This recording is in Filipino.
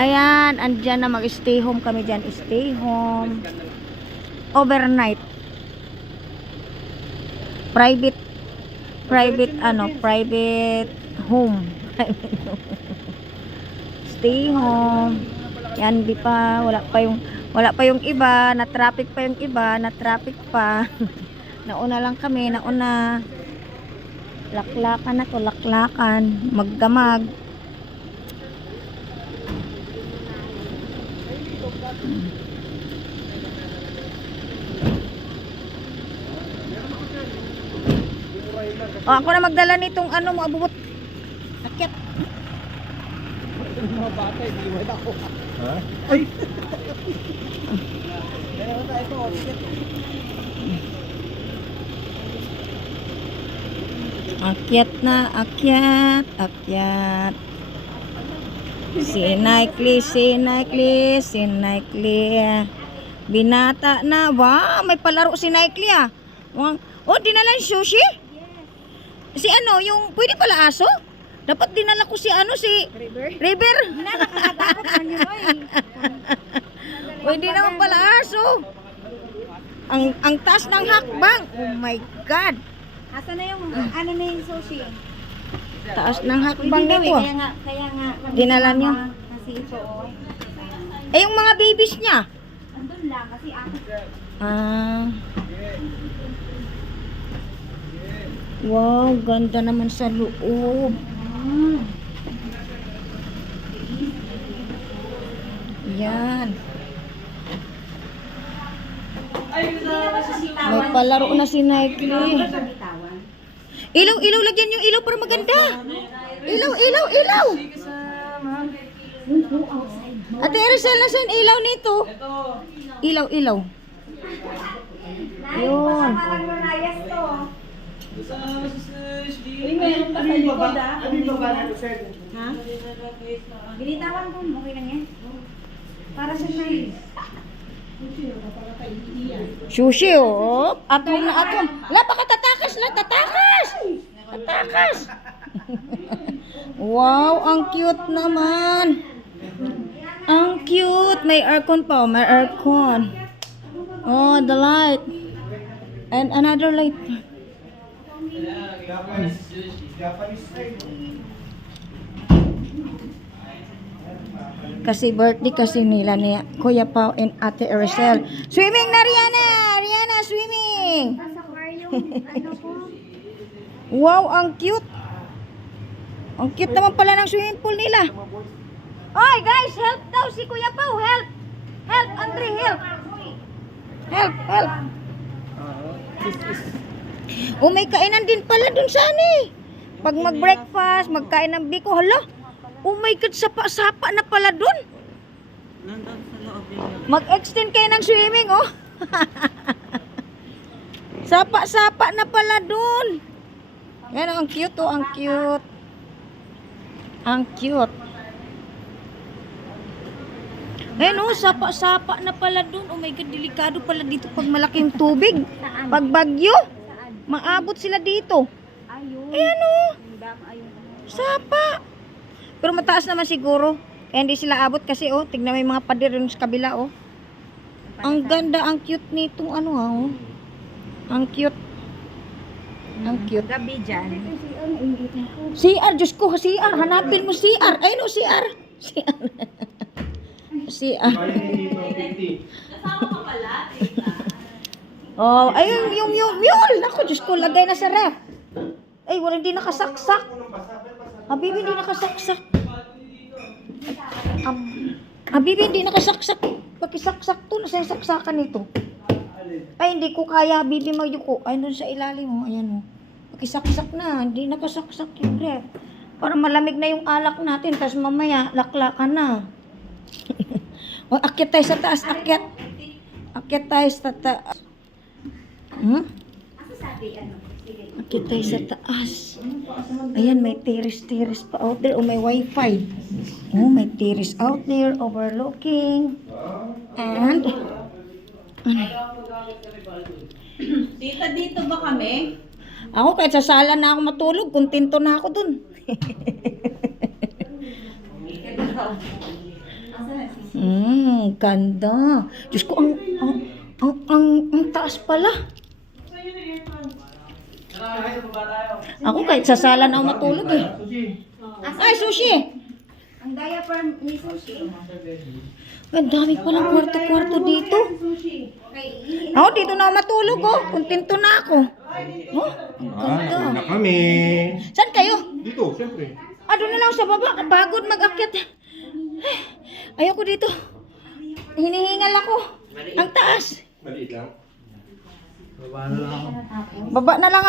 Ayan, andyan na mag-stay home kami dyan. Stay home. Overnight. Private home. Stay home. Yan, di pa, wala pa yung iba, na traffic pa yung iba, na traffic pa. Nauna lang kami, nauna. Laklakan na to, laklakan, magdamag. Oh, ako na magdala nitong ano mo abubot. Akyat. Mga bata, hindi mo ako. Ha? Ay! Meron tayo ito, akyat na, akyat, akyat. Sinaikli. Binata na. Wow, may palaro si Naikli ah. Wow. Oh, dinala yung sushi? Si ano, yung pwede pala aso? Dapat dinala ko si ano, si River. Pwede naman pala aso. Ang taas ng hakbang. Oh my God. Asa na yung ano na yung sushi? Taas ng hakbang Hindi daw nito. kaya nga. Dinala niyo? Kasi ito Eh, yung mga babies niya. andun lang kasi ako. Wow, ganda naman sa loob. Yan. May palaro na si Nike. Ilaw, lagyan yung ilaw para maganda. Ilaw. Ate Erisel, nasan ilaw nito? Ilaw. Yun. Ha? Binitawan ko, okay lang yan. Para sa nice. Sushi, oh. Atom na atom. La, baka tatakas. Wow, ang cute naman. Ang cute. May aircon pa, may aircon. Oh, the light. And another light. Kasi birthday kasi nila ni Kuya Pao and Ate Erisel. Swimming na Rihanna, swimming. Sa aquarium, ano po? Wow, ang cute. Ang cute naman pala ng swimming pool nila. Oy, guys, help daw si Kuya Pao, help. Help, Andre, help. Help. Oh, may kainan din pala dun sa ano eh. Pag mag-breakfast, magkain ng biko, hala. Oh my God, sapa-sapa na pala dun. Mag-extend kayo ng swimming, oh. Sapa-sapa na pala dun. Yan, ang cute, oh, ang cute. Ang cute. Ayan, oh, sapa-sapa na pala dun. Oh my God, delikado pala dito pag malaking tubig. Pag bagyo, maabot sila dito. Ayan, oh. Sapa. Pero mataas naman siguro. Kaya hindi sila abot kasi, oh. Tignan mo yung mga pader yung sa kabila, oh. Ang ganda, ang cute nitong ano, oh. Ang cute. Ang cute. Gabi dyan. CR, Diyos ko, CR. Hanapin mo CR. Ayun, oh, CR. CR. Oh, ayun, yung mule. Ako, Diyos ko, lagay na sa ref. Ay, wala, hindi nakasaksak. Habibi, hindi nakasaksak. Habibi, hindi nakasaksak. Pakisaksak to, nasa yung saksakan nito. Ay, hindi ko kaya, Habibi, magyuko. Ay, doon sa ilalim mo, ayan mo. Pakisaksak na, hindi nakasaksak yung ref. Para malamig na yung alak natin, tapos mamaya, laklakan na. O, akyat tayo sa taas, akyat. Akyat tayo sa taas. Akyat tayo sa taas. Ayan, may terrace pa out there. O, may wifi. Oh, may terrace out there, overlooking. And, Tita, dito ba kami? ako kahit sa sala na ako matulog, kontento na ako dun. Ganda. Diyos ko, ang taas pala. Ako kahit sa sala na ako matulog eh. Ay, sushi! Ang diaper ni Sushi. Ang dami palang kwarto-kwarto dito. Ako, dito na ako matulog oh. Kontento na ako. Oh, ang ganda. Na kami. Saan kayo? Dito, siyempre. Doon na lang ako sa baba. Kapagod mag-akyat. Ayoko dito. Hinihingal ako. Ang taas. Maliit lang. Baba na lang ako.